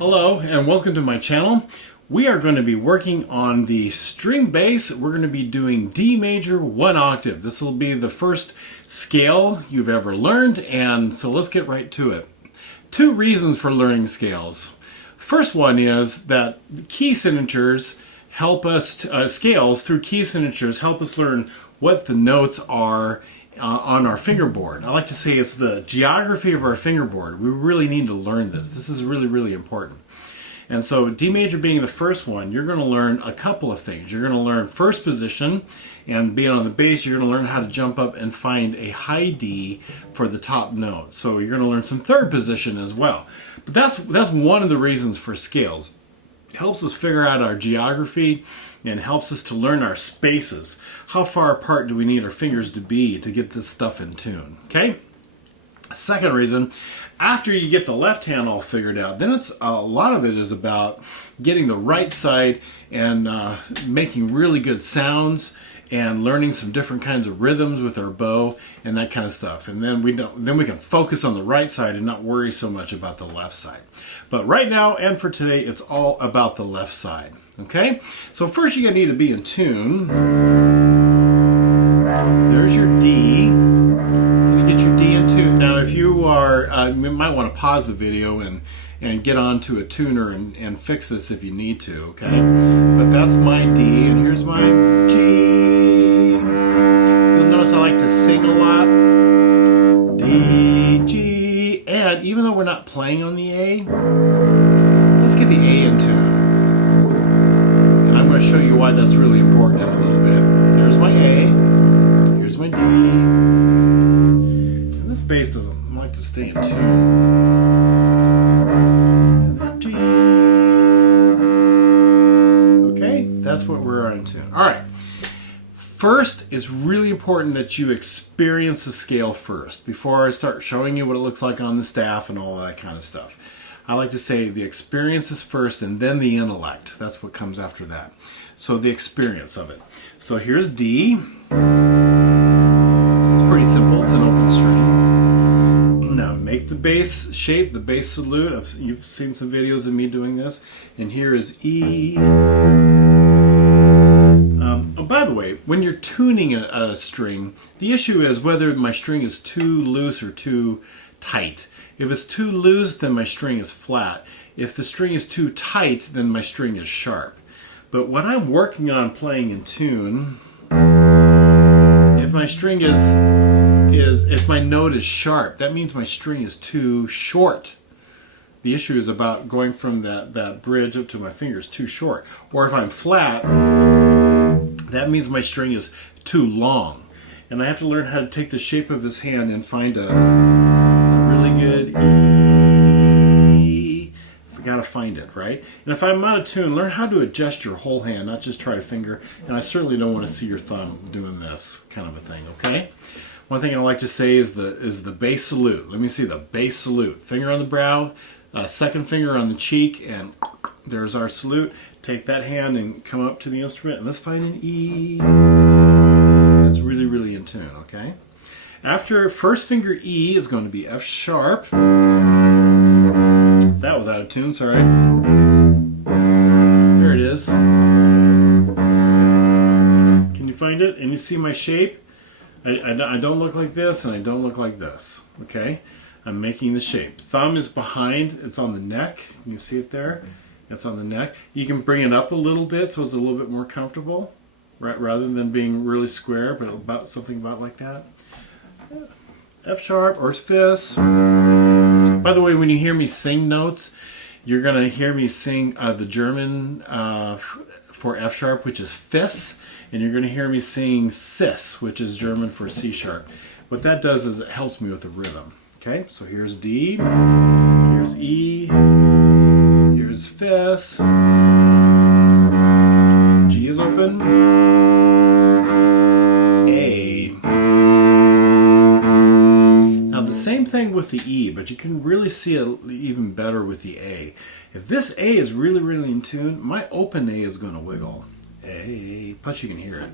Hello and welcome to my channel. We are going to be working on the string bass. We're going to be doing D major 1 octave. This will be the first scale you've ever learned, and so let's get right to it. Two reasons for learning scales. First one is that key signatures help us, scales through key signatures help us learn what the notes are on our fingerboard. I like to say it's the geography of our fingerboard. We really need to learn this. This is really, really important. And so D major being the first one, you're going to learn a couple of things. You're going to learn first position, and being on the bass, you're going to learn how to jump up and find a high D for the top note. So you're going to learn some third position as well. But that's one of the reasons for scales. It helps us figure out our geography and helps us to learn our spaces. How far apart do we need our fingers to be to get this stuff in tune? Okay? Second reason, after you get the left hand all figured out, then it's a lot of it is about getting the right side and making really good sounds and learning some different kinds of rhythms with our bow and that kind of stuff. And then we can focus on the right side and not worry so much about the left side. But right now and for today, it's all about the left side. Okay? So first you're going to need to be in tune. There's your D. Going to get your D in tune. Now if you are, you might want to pause the video and get onto a tuner and fix this if you need to, okay? But that's my D, and here's my G. You'll notice I like to sing a lot. D, G, and even though we're not playing on the A, let's get the A in tune. And I'm going to show you why that's really important in a little bit. There's my A, here's my D, and this bass doesn't like to stay in tune. That's what we're on to. All right. First, it's really important that you experience the scale first before I start showing you what it looks like on the staff and all that kind of stuff. I like to say the experience is first and then the intellect. That's what comes after that. So the experience of it. So here's D. It's pretty simple. It's an open string. Now make the bass shape, the bass salute. You've seen some videos of me doing this. And here is E. By the way, when you're tuning a string, the issue is whether my string is too loose or too tight. If it's too loose, then my string is flat. If the string is too tight, then my string is sharp. But when I'm working on playing in tune, if my string if my note is sharp, that means my string is too short. The issue is about going from that bridge up to my fingers too short. Or if I'm flat, that means my string is too long. And I have to learn how to take the shape of his hand and find a really good E. I gotta find it, right? And if I'm out of tune, learn how to adjust your whole hand, not just try to finger. And I certainly don't want to see your thumb doing this kind of a thing, okay? One thing I like to say is the bass salute. Let me see the bass salute. Finger on the brow, second finger on the cheek, and there's our salute. Take that hand and come up to the instrument, and let's find an E. That's really, really in tune, okay? After first finger E is going to be F sharp. That was out of tune, sorry. There it is. Can you find it? And you see my shape? I don't look like this, and I don't look like this, okay? I'm making the shape. Thumb is behind. It's on the neck. You see it there? It's on the neck. You can bring it up a little bit so it's a little bit more comfortable, right? Rather than being really square, but something about like that. F sharp or fifths. By the way, when you hear me sing notes, you're going to hear me sing the German for F sharp, which is fifths, and you're going to hear me sing cis, which is German for C sharp. What that does is it helps me with the rhythm. Okay, so here's D, here's E, here's fifths, G is open, A. Now the same thing with the E, but you can really see it even better with the A. If this A is really, really in tune, my open A is going to wiggle. A, plus you can hear it.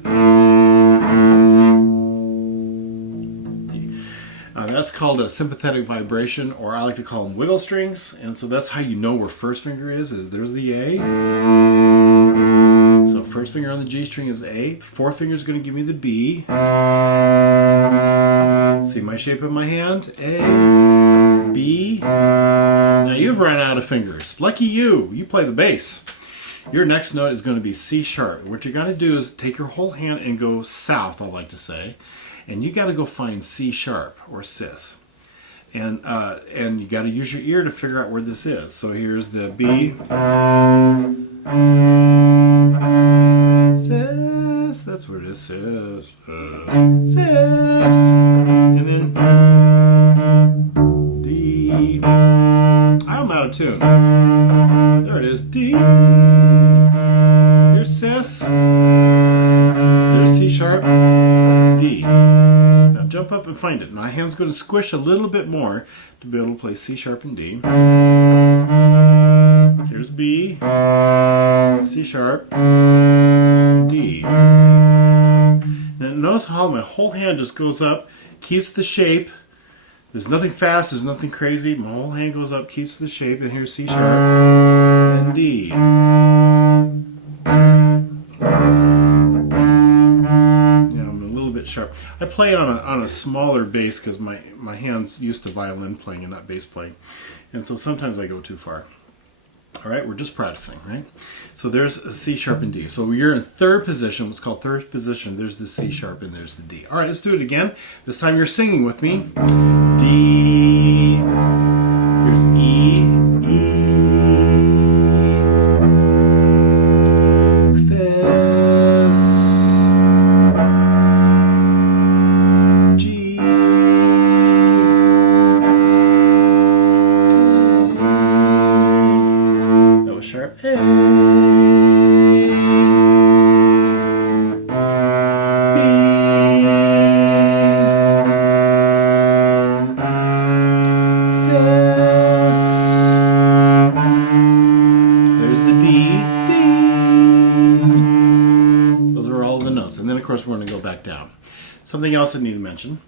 That's called a sympathetic vibration, or I like to call them wiggle strings. And so that's how you know where first finger is there's the A. So first finger on the G string is A. Fourth finger is going to give me the B. See my shape of my hand? A, B. Now you've run out of fingers. Lucky you. You play the bass. Your next note is going to be C sharp. What you're going to do is take your whole hand and go south, I like to say. And you got to go find C sharp or cis. And you got to use your ear to figure out where this is. So here's the B. Cis. That's where it is. Cis. Cis. And then D. I'm out of tune. There it is. D. Here's cis. There's C sharp. D. Now jump up and find it. My hand's going to squish a little bit more to be able to play C sharp and D. Here's B, C sharp, D. Now notice how my whole hand just goes up, keeps the shape. There's nothing fast, there's nothing crazy. My whole hand goes up, keeps the shape, and here's C sharp and D. Sharp. I play on a smaller bass because my hand's used to violin playing and not bass playing, and so sometimes I go too far. All right, we're just practicing, right? So there's a C sharp and D. So you're in third position, what's called third position. There's the C sharp and there's the D. All right, let's do it again. This time you're singing with me. D. Here's E. We're going to go back down. Something else I need to mention.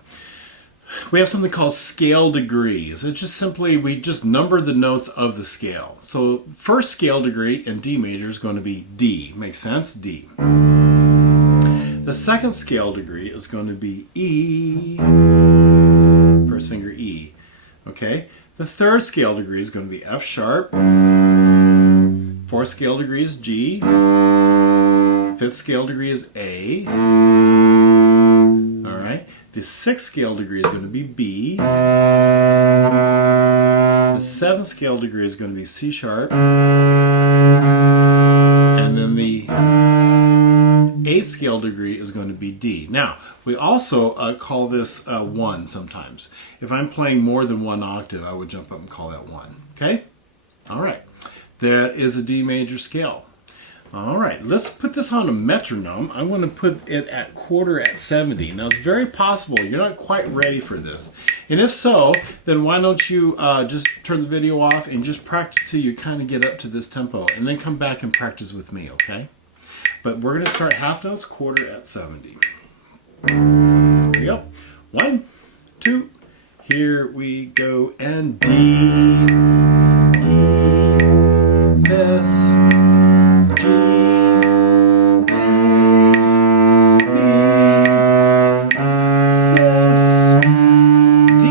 We have something called scale degrees. It's just simply, we just number the notes of the scale. So first scale degree in D major is going to be D. Makes sense? D. The second scale degree is going to be E. First finger E. Okay? The third scale degree is going to be F sharp. Fourth scale degree is G. Fifth scale degree is A. All right. The sixth scale degree is going to be B. The seventh scale degree is going to be C sharp. And then the eighth scale degree is going to be D. Now, we also call this 1 sometimes. If I'm playing more than one octave, I would jump up and call that 1. Okay? All right. That is a D major scale. All right, let's put this on a metronome. I'm going to put it at quarter at 70. Now, it's very possible you're not quite ready for this. And if so, then why don't you just turn the video off and just practice till you kind of get up to this tempo, and then come back and practice with me, okay? But we're going to start half notes, quarter at 70. Here we go. 1, 2, here we go, and D, E, this, G, A, B, cis, D,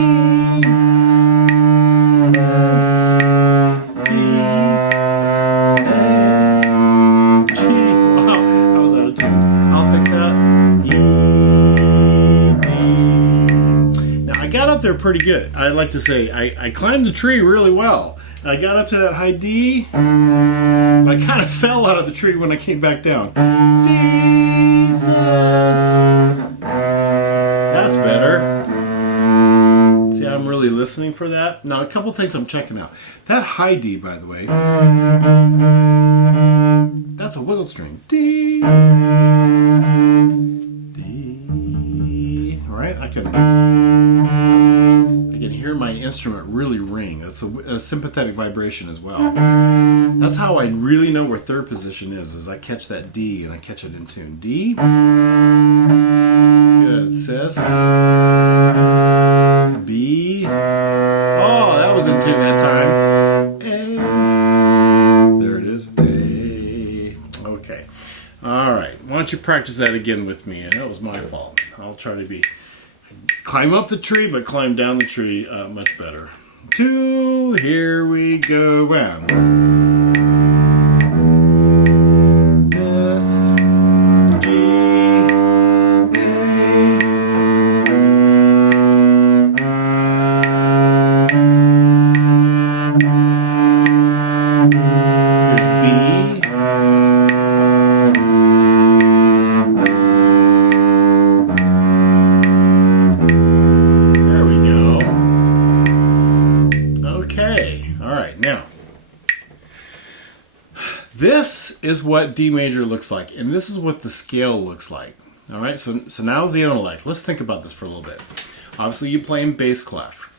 cis, B, A, G. Wow, I was out of tune. I'll fix that. E, D. Now I got up there pretty good. I like to say I climbed the tree really well. I got up to that high D, but I kind of fell out of the tree when I came back down. D, cis. That's better. See, I'm really listening for that. Now, a couple things I'm checking out. That high D, by the way, that's a wiggle string. D, D. All right, I can hear my instrument really ring. That's a sympathetic vibration as well. That's how I really know where third position is I catch that D and I catch it in tune. D. Good. Cis. B. Oh, that was in tune that time. A. There it is. A. Okay. All right. Why don't you practice that again with me? And that was my fault. I'll try to climb up the tree, but climb down the tree much better. 2. Here we go. Round. This is what D major looks like, and this is what the scale looks like. All right, so now's the intellect. Let's think about this for a little bit. Obviously, you play in bass clef.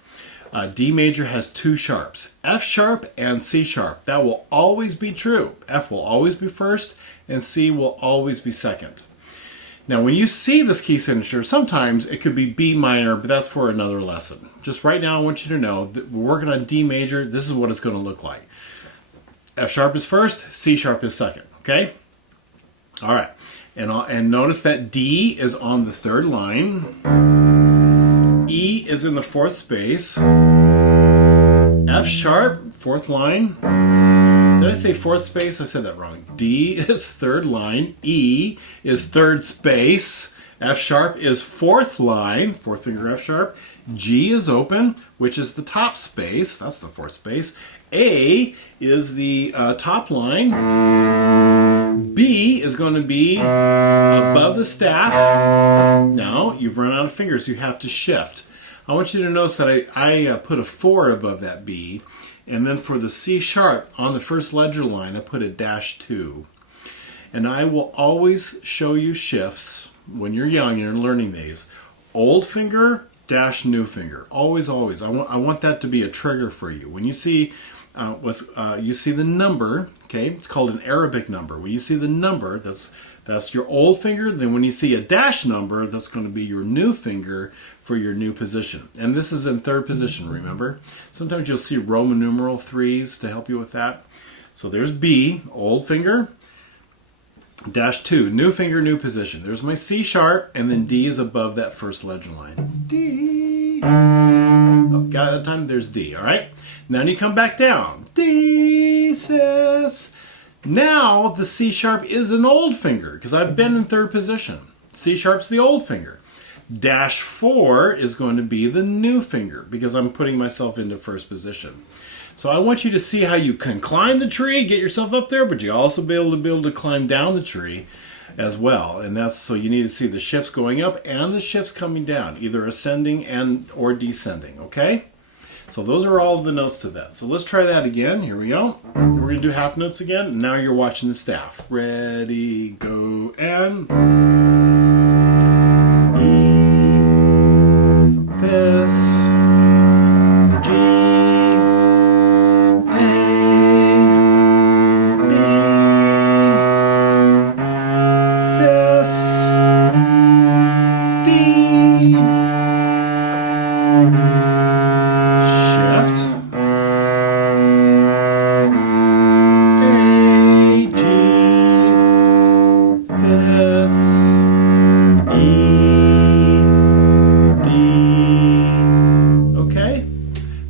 D major has 2 sharps, F sharp and C sharp. That will always be true. F will always be first, and C will always be second. Now, when you see this key signature, sometimes it could be B minor, but that's for another lesson. Just right now, I want you to know that we're working on D major. This is what it's going to look like. F sharp is first, C sharp is second, okay? All right, and notice that D is on the 3rd line. E is in the 4th space. F sharp, 4th line. Did I say 4th space? I said that wrong. D is 3rd line. E is 3rd space. F sharp is 4th line, 4th finger F sharp. G is open, which is the top space. That's the 4th space. A is the top line. B is going to be above the staff. Now, you've run out of fingers. You have to shift. I want you to notice that I put a 4 above that B. And then for the C sharp, on the first ledger line, I put a -2. And I will always show you shifts when you're young and you're learning these. Old finger, -new finger. Always, always. I want that to be a trigger for you. When you see you see the number, okay? It's called an Arabic number. When you see the number, that's your old finger. Then when you see a dash number, that's going to be your new finger for your new position. And this is in 3rd position, remember? Sometimes you'll see Roman numeral 3s to help you with that. So there's B, old finger, -2, new finger, new position. There's my C sharp, and then D is above that first ledger line. D. Oh, got it that time? There's D, all right? Now you come back down. D, sis. Now the C sharp is an old finger, because I've been in 3rd position. C sharp's the old finger. -4 is going to be the new finger, because I'm putting myself into 1st position. So I want you to see how you can climb the tree, get yourself up there, but you also be able to climb down the tree as well. And that's so you need to see the shifts going up and the shifts coming down, either ascending or descending, okay? So those are all the notes to that. So let's try that again. Here we go. We're going to do half notes again. Now you're watching the staff. Ready, go, and E, this, G, A, B, sis, D.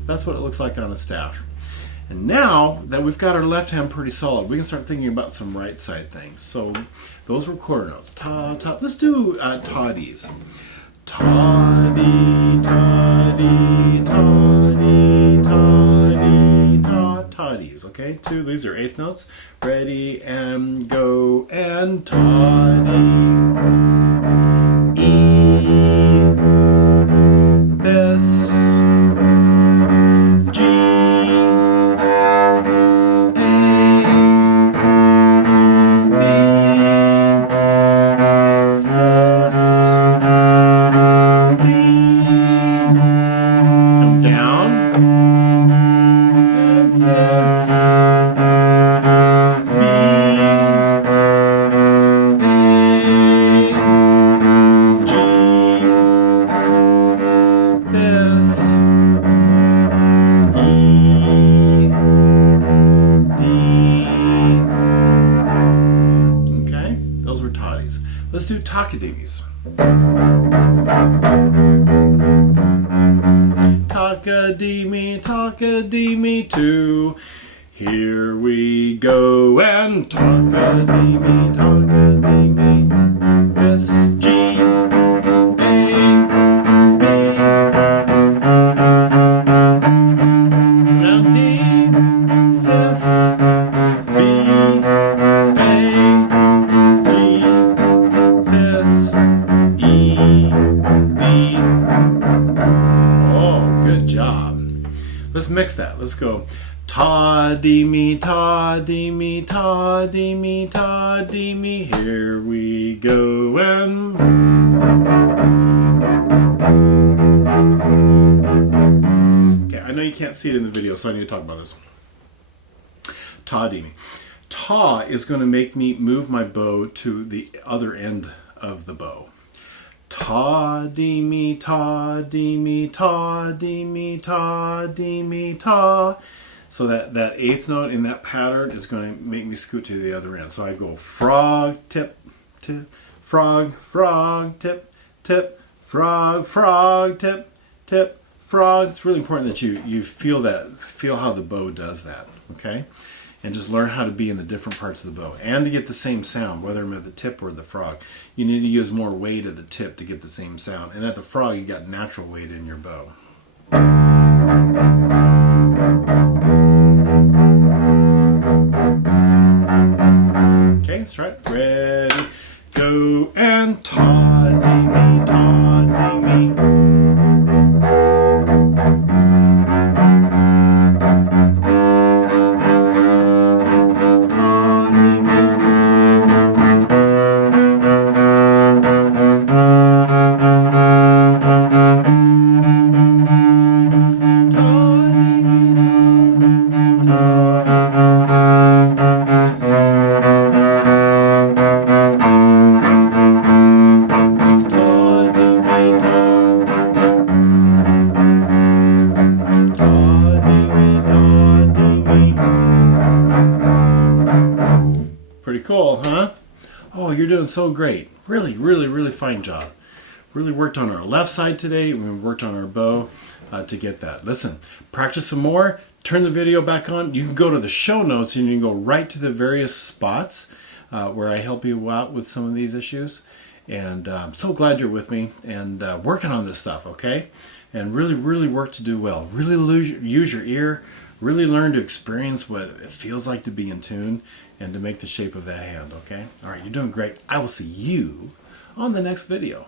That's what it looks like on a staff. And now that we've got our left hand pretty solid, we can start thinking about some right side things. So those were quarter notes. Ta, ta. Let's do toddies. Toddy, toddy, toddy, toddy, ta, toddies. Okay, 2. These are 8th notes. Ready, and go, and toddy. E, this. tocadimis. Tockadimi, tockadimi, two. Here we go, and tockadimi, tockadimi. This G, A, B. Now D, sis, B, A, G, this, E, D. Oh, good job. Let's mix that. Let's go. Ta-dee-me, ta-dee-me, ta-dee-me, ta-dee-me. Here we go, and okay, I know you can't see it in the video, so I need to talk about this. Ta-dee-me. Ta is going to make me move my bow to the other end of the bow. Ta-dee-me, ta-dee-me, ta-dee-me, ta-dee-me, ta. So that eighth note in that pattern is going to make me scoot to the other end. So I go frog, tip, tip, frog, frog, tip, tip, frog, frog, tip, tip, frog. It's really important that you feel how the bow does that, okay? And just learn how to be in the different parts of the bow. And to get the same sound, whether I'm at the tip or the frog, you need to use more weight at the tip to get the same sound. And at the frog, you got natural weight in your bow. Okay, let's try it. Ready, go, and ta-dee-me, ta-dee-me. Pretty cool, huh? Oh, you're doing so great. Really, really, really fine job. Really worked on our left side today. We worked on our bow to get that. Listen, practice some more. Turn the video back on. You can go to the show notes and you can go right to the various spots where I help you out with some of these issues. And I'm so glad you're with me and working on this stuff, okay? And really, really work to do well. Really use your ear. Really learn to experience what it feels like to be in tune and to make the shape of that hand, okay? All right, you're doing great. I will see you on the next video.